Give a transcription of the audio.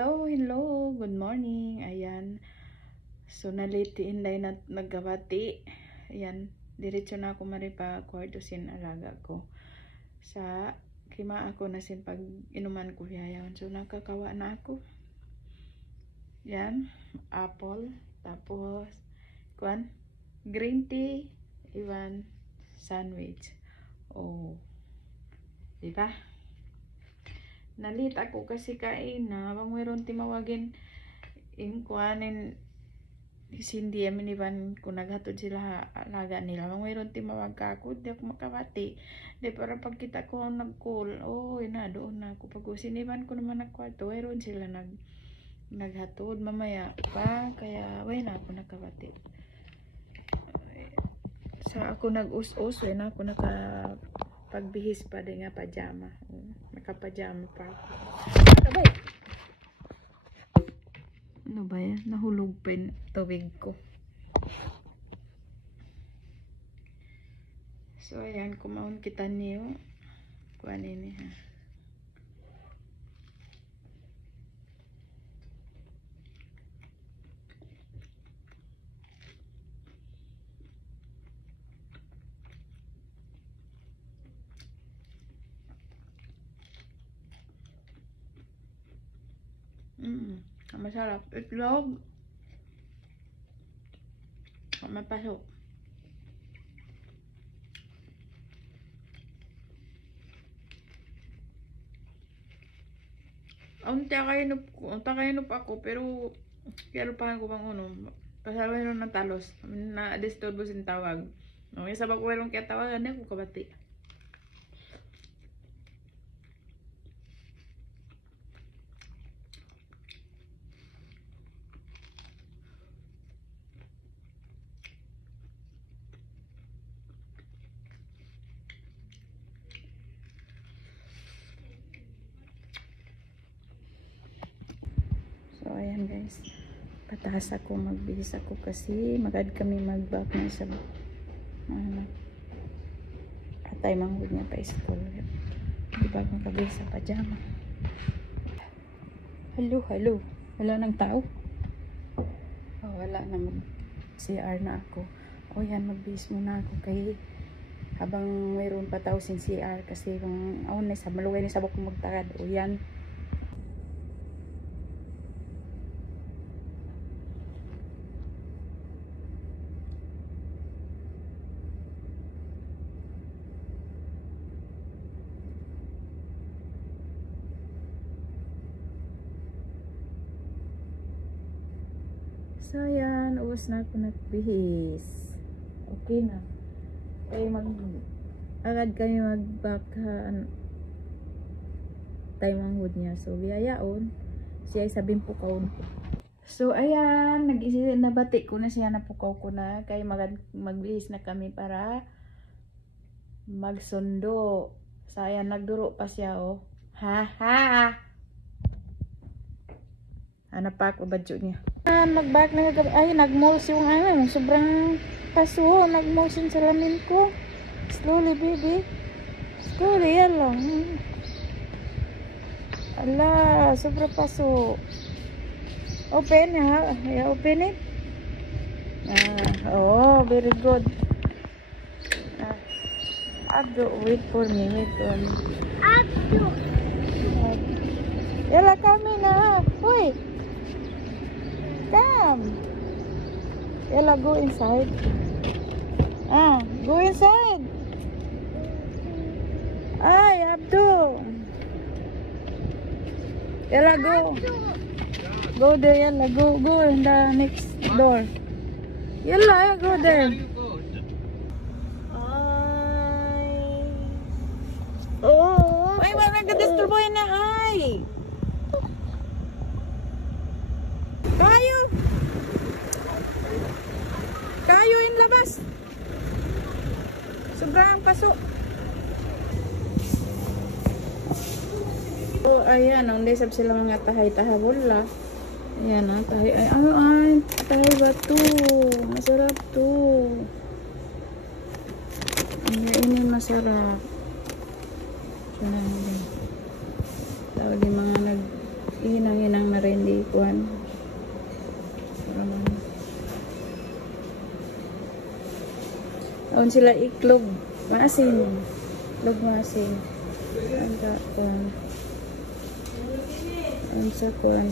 Hello, good morning. Ayan. So naliti inday na nagkabati. Ayan, diretso na ako maripa kwarto sin alaga ko. Sa kima ako na sin pag inuman ko yayawan. So nakakawa na ako. Yan, apple, tapos green tea, iwan sandwich. Oh. Diba? Nalit ako kasi kain na bang mayroon timawagin in kuanin Cindy aminiban kung naghatod sila alaga nila bang mayroon timawag ka ako di ako makabati di para pagkita ko nag-call na doon na ako pag siniban ko naman ang kwarto mayroon sila naghatod mamaya pa kaya way na ako nakabati sa ako nag-us-us way na ako pagbihis pa din nga pajama. Nakapajama pa ako. Ano ba yan? Nahulog pa yung tubig ko. So, ayan. Kumaon kita niyo. Kuhanin niya. Masarap. Itlog. Mapasok. Takainop ako pero kialupahan ko bang pasalawin rin ng talos. Na-disturbo sin tawag. Okay, sabag ko rin kaya tawagan na ko kabati. So, ayan guys. Pataas ako, magbihis ako kasi magad kami mag-back na sa atay manghud niya pa school. Di ba makabihis sa pajama? Hello. Wala nang tao? Oh, wala naman. CR na ako. O yan, magbihis muna ako kay habang mayroon pa tao sin CR kasi kung sa malugay ni sabok kong magtakad. O yan. So, yan. Uwas na ako nagbihis. Okay na. Kaya agad kami mag-back time ang hood niya. So, biyayaon. Siya ay sabing pukaw ko. So, ayan. Nabati ko na siya. Napukaw ko na. Kaya magbihis na kami para magsundo. So, ayan. Nagduro pa siya, oh. Ha! Hanap pa ako badyo niya. Mag-back na ay nag-mouse yung sobrang paso, nag-mouse yung salamin ko. Slowly baby, slowly yan lang. Ala, sobrang paso. Open ha, open it. Very good. Abdo, wait for me. Abdo. Yala kami na, hoy. Come. Yalla, go inside. Go inside. Ay, Abdo. Yalla, go. Go there, yalla. Go in the next door. Yalla, go there. Ay, wala nagdisturboy na, ay. Kayo in labas. Sobrang pasok. So, ayan. Ang desab sila mga tahay-tahabula. Ayan, tahay. Tahay ba ito? Masarap ito. Ini masarap. Tawag yung mga Inang na rin di kuan. Aun sila iklog. Maasin. Iklog maasin. Ang kuan. Ang sa kuan.